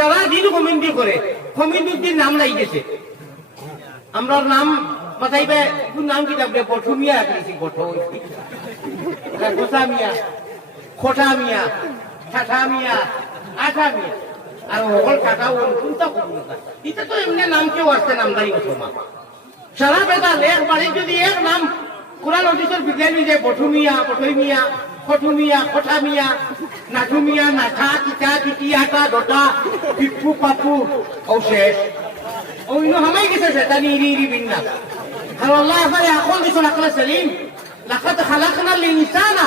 সারাদিন কমেন্টি করে কমেন্টির নাম নাই গেছে আমরা নাম বাতাইবে নাম কি থাকবে বঠুমিয়া রাখছি গোসা মিয়া খোটা মিয়া ঠাঠা মিয়া আঠা মিয়া আর ওগল ঠাঠা ওগল কোনটা করবো এটা তো এমনি নাম কেউ আসছে নামদারি মুসলমান সারা বেদা এক বাড়ি যদি এক নাম কোরআন হাদিসের বিজ্ঞানী যে বঠুমিয়া বঠই মিয়া খটুমিয়া খটা মিয়া নাঠু মিয়া নাঠা কিটা কিটি আটা ডটা পিপু পাপু ও শেষ ওইনো হামাই গেছে সেটানি ইরি বিন্না আর আল্লাহ এবারে আকল দিছো আকল সেলিম লাকাত খালাকনাল ইনসানা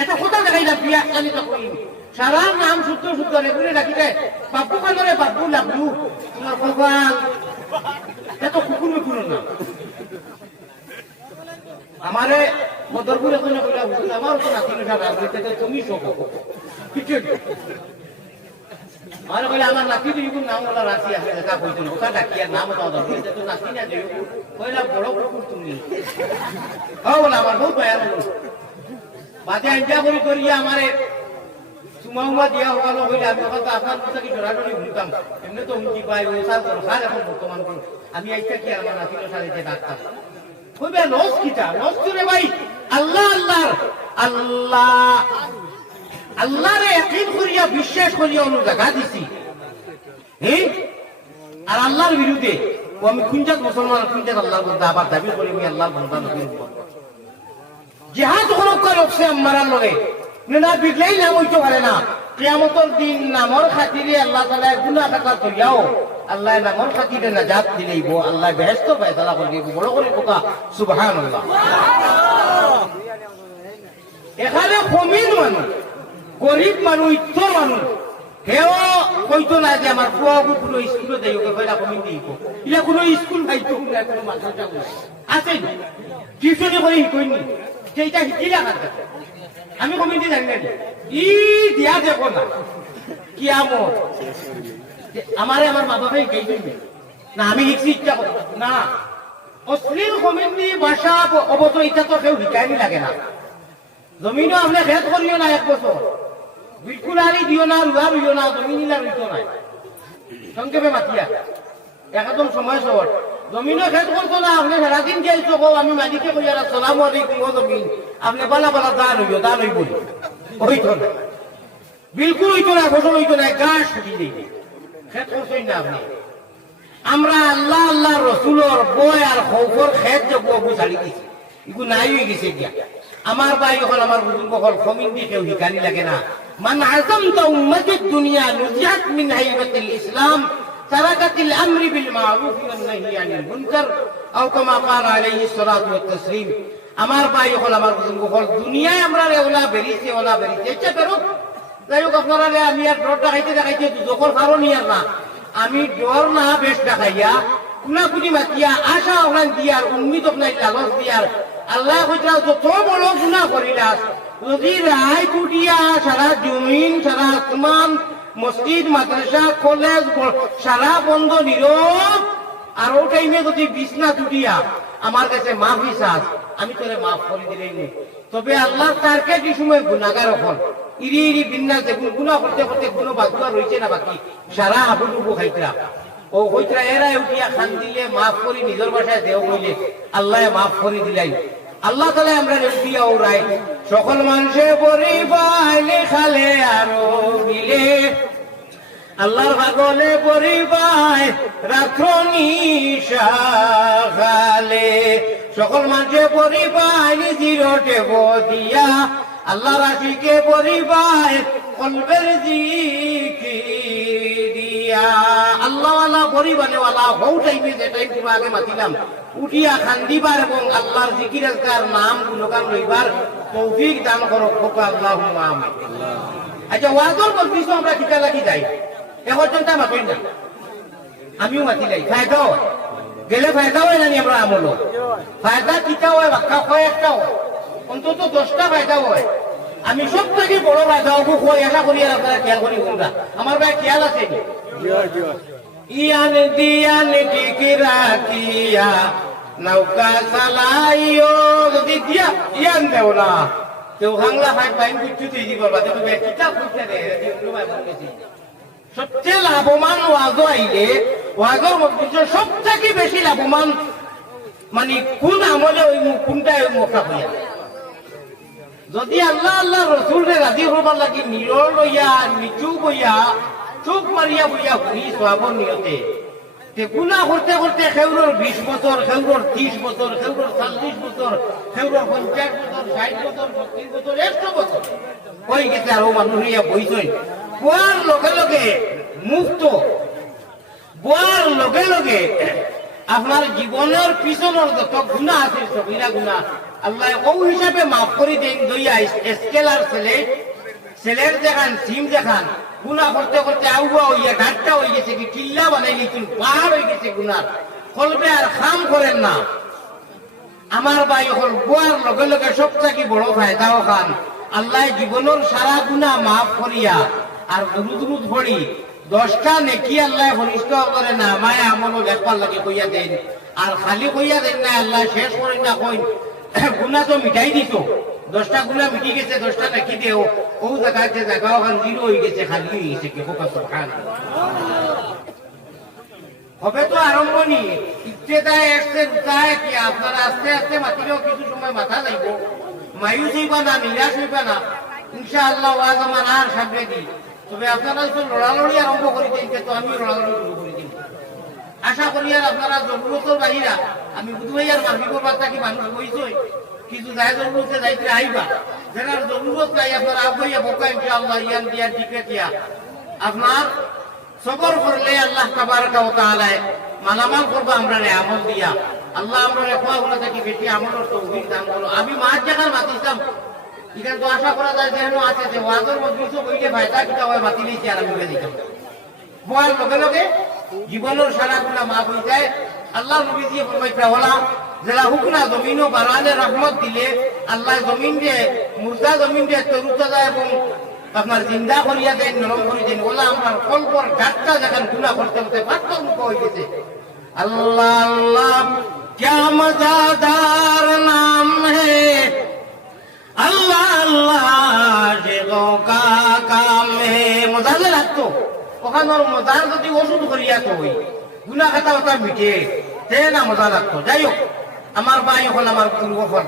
এটা কোথা দেখাইলা বিয়া খালি তো কইনি সারা নাম সূত্র রেগুলে রাখিতে বাবু কানরে বাবু লাগলু তোমার ভগবান এত কুকুর কুকুর না আমারে মদরপুর এখন কইলা আমার তো নাতি সারা হইতে তুমি সব কিছু আর কইলা আমার নাতি দিগুন নাম ওলা রাশি আছে দেখা কইতো ওটা ডাকিয়া নাম দাও দাও এটা তো নাতি না দেও কইলা বড় কুকুর তুমি ও বলা আমার বহুত ভালো বাজে আইডিয়া করিয়া আমারে সুমাউমা দিয়া হলো হইলে আমি কথা আপনার কথা কি ডরাডরি ভুলতাম এমনি তো উনকি পাই ও সার সার এখন বর্তমান আমি আইতা কি আমার নাতির সাথে ডাক্তার কইবে লস কিটা লস রে ভাই আল্লাহ আল্লাহ আল্লাহ আল্লাহরে ইয়াকিন করিয়া বিশ্বাস করিয়া অনু জায়গা দিছি হ্যাঁ আর আল্লাহর বিরুদ্ধে ও আমি কুঞ্জাত মুসলমান কুঞ্জাত আল্লাহর বন্ধা আবার দাবি করি আমি আল্লাহর বন্ধা নবীর বন্ধা জিহাদ কোন করছে আমারা লগে না বিগলেই নাম হইতে পারে না কিয়ামতের দিন নামর খাতিরে আল্লাহ তাআলা গুনাহ কাটা করিয়াও আল্লাহ নামর খাতিরে নাজাত দিলেইব আল্লাহ বেহেশত ফয়সালা করিব বড় করে কথা সুবহানাল্লাহ এখানে কমিন মানুষ গরিব মানুষ ইচ্ছ মানুষ হেও কইতো না যে আমার পুয়াবু কোনো স্কুলে যাইও কইলা কমিন দিব ইলা কোনো স্কুল ভাইতো না কোনো মাদ্রাসা আছে টিউশনি করে কইনি যেটা হিলা কাটে আমি কমিটি জানি না ই দিয়া দেখো না কিয়ামত আমারে আমার মা বাবাই কইবেন না আমি শিখছি ইচ্ছা করি না অশ্লীল কমিটি ভাষা অবত এটা তো কেউ শিকাইনি লাগে না জমিনও আপনি খেত করিও না এক বছর বিলকুল আরি দিও না রুয়া রইও না জমিনিলা রইতো না সংক্ষেপে মাতিয়া একদম সময় শর্ট জমিনও খেত করতো না আপনি সারাদিন গেলছো আমি মালিকে কই আর আসসালামু আলাইকুম ও জমিন আপনি বালা বালা দান হইব হইতো না বিলকুল হইতো না ফসল হইতো না গাছ শুকি দিই খেত করছই না আপনি আমরা আল্লাহ আল্লাহ রসুলর বয় আর খৌফর খেত যে বউ ছাড়ি দিছি এগুলো নাই হয়ে গেছে গিয়া আমার ভাই হল আমার বুজুর্গ হল কমিন দিয়ে কেউ শিকানি লাগে না মান আযমতা উম্মাতিদ দুনিয়া নুজিয়াত মিন হাইবাতিল ইসলাম তারাকাতিল আমরি বিল মারুফ ওয়ান নাহি আনিল মুনকার আও কামা ক্বালা আলাইহিস সালাতু ওয়াত তাসলিম আমার ভাই হল আমার বুজুর্গ হল দুনিয়ায় আমরা ওলা বেরিছে ইচ্ছা করো যাই হোক আপনারা আমি আর ডর দেখাইতে দুজকর কারণ ইয়ার না আমি ডর না বেশ দেখাইয়া কুনাকুনি মাতিয়া আশা ওখান দিয়ার উম্মিদ আপনার লালচ দিয়ার আল্লাহ কইরা যত বড় গুনাহ করিলাস যদি রায় কুটিয়া সারা জমিন সারা আসমান মসজিদ মাদ্রাসা কলেজ সারা বন্ধ নীরব আর ও টাইমে যদি বিছনা তুটিয়া আমার কাছে মাফি চাস আমি তোরে মাফ করে দিলেই নি তবে আল্লাহ তারকে কি সময় গুনাহগার হন ইরি ইরি বিন্যাস দেখুন গুনাহ করতে করতে কোনো বাদুয়া রয়েছে না বাকি সারা হাবুডুবু খাইতরা ও হইতরা এরা উঠিয়া খান দিলে মাফ করি নিজের বাসায় দেও বইলে আল্লাহ মাফ করে দিলাই আল্লাহ তাআলা আমরা রেডিয়া ওরাই সকল মানুষে পরিবাইলে খালে আরো মিলে আল্লাহর পাগলে পরিবাই রাত্র নিশাখালে সকল মানুষে পরিবাইলে জিরোটে বদিয়া আল্লাহর আশিকে পরিবাই কলবের জিকির দিয়া আল্লাহ ওয়ালা পরিবারে ওয়ালা হও টাইমে যেটাই পুরো আগে মাতিলাম উঠিয়া খান্দিবার এবং আল্লাহর জিকির আজকার নাম গুণগান লইবার তৌফিক দান করো খোকা আল্লাহুম্মা আমিন আচ্ছা ওয়াজর বলতিস আমরা কিটা লাগি যাই একজনটা মাতই না আমিও মাতি যাই ফায়দা হয় গেলে ফায়দা হয় না আমরা আমল ফায়দা কিটা হয় বাক্কা হয় একটা হয় অন্তত 10টা ফায়দা হয় আমি সব থেকে বড় ফায়দা হবো এলা করি আর আপনারা খেয়াল করি বন্ধুরা আমার ভাই খেয়াল আছে ইয়ান দিয়ান ঠিক রাখিয়া নৌকা চালাইও যদি দিয়া ইয়ান দেও না কেউ হাংলা ফাইট বাইন কিছু দিয়ে দিব বাদে তো কিতাব খুঁজতে দে সবচেয়ে লাভবান ওয়াজও আইলে ওয়াজের মধ্যে সবথেকে বেশি লাভবান মানে কোন আমলে ওই কোনটা ওই মোটা হইয়া যদি আল্লাহ আল্লাহ রসুলরে রাজি হবার লাগি নিরল হইয়া নিচু বইয়া চোখ মারিয়া বইয়া ঘুরি সোয়াবর নিয়তে গুণা করতে করতে খেউরর 20 বছর, খেউরর 30 বছর, খেউরর 40 বছর, খেউরর 50 বছর, 60 বছর, 30 বছর, 100 বছর হয়ে গেছে। আরো মানুষ ইয়া বইছই বোয়ার লগে লগে মুক্ত বোয়ার লগে লগে আপনার জীবনের পিছনের যত গুণা আছে সবিরা গুণা আল্লাহ ও হিসাবে মাফ করে দেন। দইয়া স্কেলার ছেলের দেখান সিম দেখান গুণা করতে করতে আউয়া হইয়া ঘাটটা হয়ে গেছে কি কিল্লা বানাই নিয়েছেন পাহাড় হয়ে গেছে গুনার ফলবে আর খাম করেন না। আমার ভাই হল বোয়ার লগে লগে সবথেকে বড় ফায়দাও খান আল্লাহ জীবনের সারা গুণা মাফ করিয়া আর দুরুদ ভরি 10টা নেকি আল্লাহ ঘনিষ্ঠ করে না মায়া আমল লেখবার লাগে কইয়া দেন আর খালি কইয়া দেন না আল্লাহ শেষ করেন না কই গুণা তো মিটাই দিত 10টা গুণা মিটি গেছে 10টা নেকি দেও ও জায়গাতে জায়গা ওখান জিরো হয়ে গেছে খালি হয়ে গেছে কি হোক সুবহান হবে তো আরম্ভনি ইচ্ছেটায় এসছে উৎসাহে কি আপনারা আস্তে আস্তে মাতিলেও কিছু সময় মাথা যাইব মায়ুস হইবা না নিরাশ হইবা না ইনশাআল্লাহ ওয়াজ আমার আর সামনে দিই তবে আপনারা তো লড়ালড়ি আরম্ভ করে দিন তো আমি লড়ালড়ি শুরু করে দিন আশা করি আর আপনারা জরুরতর বাহিরা আমি বুধবাইয়ার মার্কিকর বার্তা কি মানুষ বইছই কিছু যায় জরুরতে যাইতে আইবা যেনার জরুরত নাই আপনারা আগুইয়া বোকা ইনশাআল্লাহ ইয়ান দিয়া টিকে দিয়া আপনার সবর করলে আল্লাহ তাবারকা ওয়া তাআলা মালামাল করবা আমরা আমল দিয়া আল্লাহ আমরা রেখা থেকে বেশি আমলের তৌফিক দান করো। আমি মাছ জায়গার মাতিতাম এখানে তো আশা করা যায় যেন আছে যে ওয়াজের মজলিসও বইলে ফায়দা কিটা হয় বাতিলেই আর আমি বলে দিতাম বয়ার লগে লগে জীবনের সারা গুণা মাফ হয়ে যায়। আল্লাহ নবী দিয়ে ফরমাইতা ওলা যারা হুকনা জমিনও বারানে রহমত দিলে আল্লাহ জমিন দিয়ে মুর্দা জমিন দিয়ে তরুতাজা এবং আপনার জিন্দা করিয়া দেন নরম করে দেন ওলা আমার কল্পর ঘাটটা যখন গুণা করতে করতে পাত্র মুখ হয়ে গেছে। আল্লাহ আল্লাহ क्या मजादार नाम है अल्लाह अल्लाह दिलों का काम है मजाज লাগতো ওখানে মজার যদি ওষুধ করিয়া তো হই গুনা খাতা ওটা মিটে তে না মজা লাগতো। যাই হোক আমার ভাই হল আমার পূর্ব হল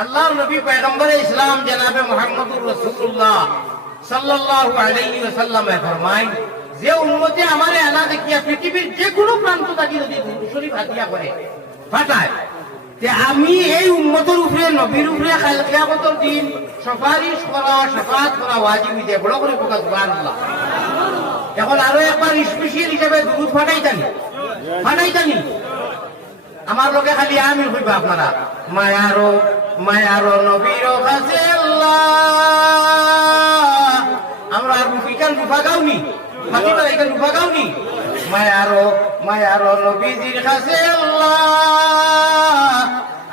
আল্লাহর নবী পয়গম্বর ইসলাম জনাবে মুহাম্মদুর রাসূলুল্লাহ সাল্লাল্লাহু আলাইহি ওয়াসাল্লাম ফরমায় যে উম্মতে আমারে আনা দেখিয়া পৃথিবীর যে কোনো প্রান্ত থেকে যদি শরীফ হাতিয়া করে ফাটায় যে আমি এই উম্মতের উপরে নবীর উপরে কাল কিয়ামতের দিন সুপারিশ করা শাফাআত করা ওয়াজিব হইছে বড় করে প্রকাশ সুবহানাল্লাহ। এখন আরো একবার স্পেশাল হিসেবে দুরূদ ফাটাইতানি আমার লোকে খালি আমির হইবা আপনারা মায়ারো নবীর কাছে আল্লাহ আমরা রুফিকান রুফা গাউনি মাটিটা এখানে রুফা গাউনি মায়ারো নবীজির কাছে আল্লাহ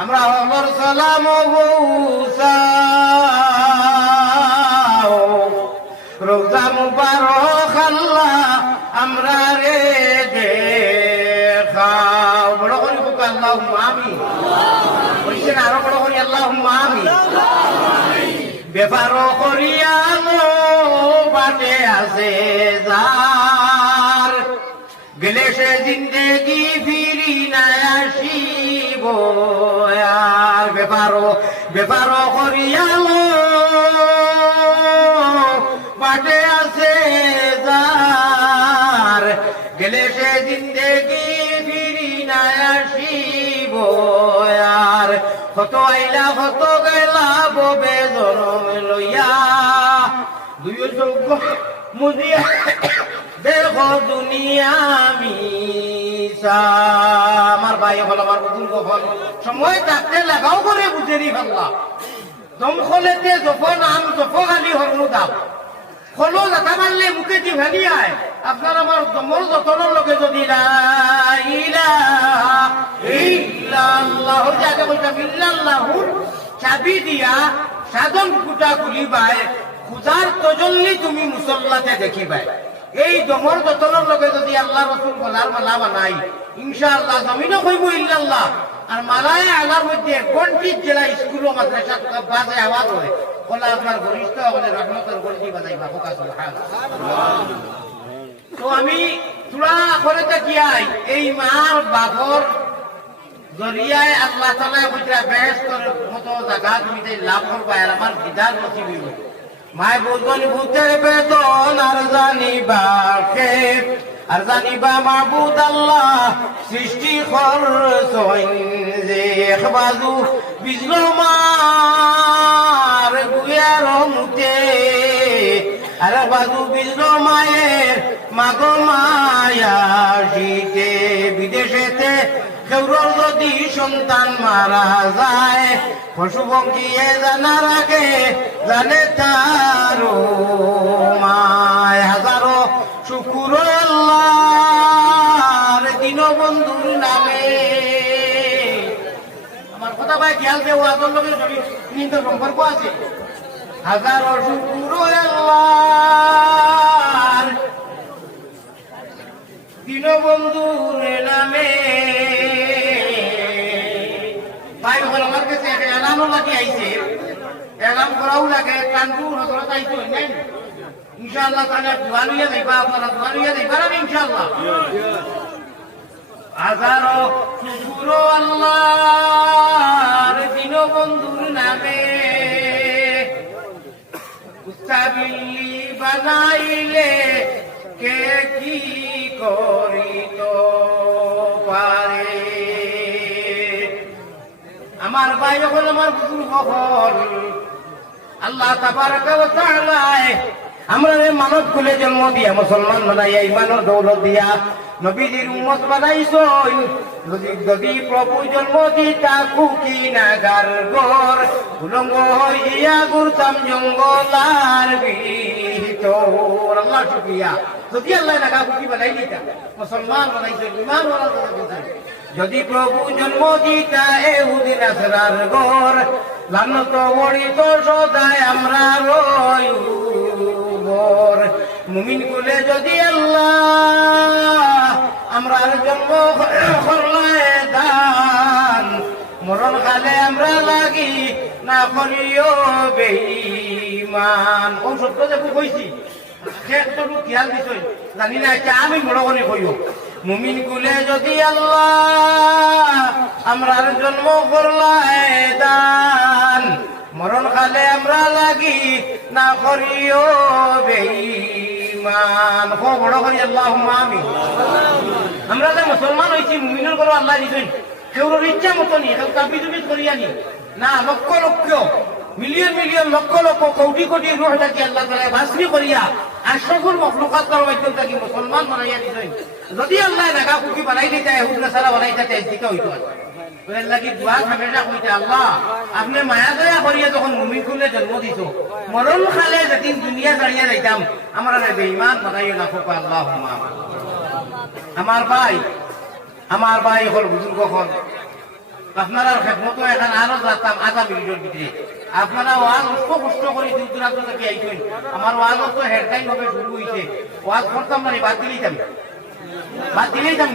আমরা ওমর সালাম বউসাও রোজা মুবারক আল্লাহ আমরা রে দেখাও বড় করে বুক আল্লাহুম্মা আমিন বলছেন আরো বড় করে আল্লাহুম্মা আমিন বেফারো করিয়া বাটে আছে যার গেলে সে জিন্দেগি ফিরি না আসিব আর বেপারো করিয়া বাটে আছে যার গেলে সে জিন্দেগি ফিরি না আসিব আর কত আইলা কত গেলা ববে জনম লইয়া দুই চৌক মুদিয়া দেখো দুনিয়া মিশা আমার ভাই হল আমার বুঝুন কখন সময় থাকতে লাগাও করে বুঝেরি ভাল্লা দম খোলেতে যখন খালি হরনু দাম খোলো যাতা মারলে মুখে দি ভালি আয় আপনার আমার দমর যতনের লোকে যদি আগে কইতাম ইল্লাল্লাহুর চাবি দিয়া সাধন কুটা খুলিবাই খুদার তজল্লি তুমি মুসল্লাতে দেখিবাই এই দমর যতনের লোকে যদি আল্লাহ রসুল বলার মালা বানাই ইনশাআল্লাহ জমিনও কইব ইল্লাল্লাহ আর মালায় আলার মধ্যে গন্টির জেলা স্কুল ও মাদ্রাসা বাজে আওয়াজ হয় বলা আপনার ঘনিষ্ঠ হলে রহমতের গন্টি বাজাইবা সুবহানাল্লাহ। তো আমি তোরা করে থাকিয়াই এই মার বাঘর জরিয়ায় আল্লাহ তাআলা কইরা বেহেশতের মতো জায়গা তুমি তাই লাভ করবা আর আমার দিদার নসিব হইব মায় বলবনি ভূতের বেতন আর জানিবা কে আর জানিবা মাবুদ আল্লাহ সৃষ্টি খরচ যে একবাজু বিজলো মার গুয়ার মুতে আর বাজু বিজলো মায়ের মাগো মায়া শীতে বিদেশেতে কেউর যদি সন্তান মারা যায় পশু পঙ্খিয়ে জানার আগে জানে তার মায় হাজারো শুকুর আল্লাহর দীনবন্ধুর নামে আমার কথা ভাই খেয়াল দেব আদর লোকের কিন্তু সম্পর্ক আছে হাজারো শুকুর আল্লাহর দীনবন্ধুর নামে ভাই বল আমার কাছে এলামও লাগে আইছে এলাম করাও লাগে কান্দু হজরত আইছে নাই ইনশাআল্লাহ তাআলা দোয়া নিয়ে যাইবা আপনারা দোয়া নিয়ে যাইবা না ইনশাআল্লাহ হাজারো শুকর আল্লাহর দীনবন্ধুর নামে উস্তাবিল্লি বানাইলে কে কি করিত পারে আমার ভাই যখন আমার বুজুর্গ হল আল্লাহ তাবারক ওয়া তাআলা আমরা মানব কুলে জন্ম দিয়া মুসলমান বানাইয়া ইমানের দৌলত দিয়া নবীজির উম্মত বানাইছো যদি প্রভু জন্ম দিতা কুকি নাগার গর উলঙ্গ হইয়া ঘুরতাম জঙ্গলার ভিতর আল্লাহ শুকরিয়া যদি আল্লাহ নাগা কুকি বানাই দিতা মুসলমান বানাইছো ইমান ওরা যদি প্রভু জন্ম দিতা এহুদি নাসরার গর লানত বড়িত সদায় আমরা রইবর মুমিন কুলে যদি আল্লাহ আমরা জন্ম করলে দান মরণ কালে আমরা লাগি না করিও বেঈমান ও সত্য যে কইছি খেতটুকু খেয়াল দিছই জানি না এটা আমি বড় করে কইও মুমিন কুলে যদি আল্লাহ আমরা জন্ম করলাই দান মরণ কালে আমরা লাগি না করিও বেঈমান ও বড় করি আল্লাহুম্মা আমিন আমরা যে মুসলমান হইছি মুমিনের করে আল্লাহ দিছেন কেউর ইচ্ছা মতো নি কেউ কাবি দুবি করিয়া নি না লক্ষ লক্ষ মিলিয়ন মিলিয়ন লক্ষ লক্ষ কোটি কোটি রূহ থাকি আল্লাহ তাআলা বাসনি করিয়া আর সকল মখলুকাতের মাধ্যম থাকি মুসলমান বানাইয়া দিছেন যদি আল্লাহ নাগা কুকি বানাই দিতে হুদ নাসারা বানাই দিতে দিতে হইতো এর লাগি দোয়া হামেশা কইতে আল্লাহ আপনি মায়া দয়া করিয়া যখন মুমিন কুলে জন্ম দিছো মরণ কালে যেদিন দুনিয়া ছাড়িয়া যাইতাম আমরা বেঈমান বানাইয়া না ফুকা আল্লাহুম্মা আমার ভাই হল বুজুর্গ হল আপনারা খেদমত এখন আরো যাতাম আধা মিনিটের ভিতরে আপনারা ওয়াজ কষ্ট করে দূর দূরান্ত থেকে আইছেন আমার ওয়াজ তো হেডলাইন ভাবে শুরু হয়েছে ওয়াজ করতাম না বাদ দিলেই যাবি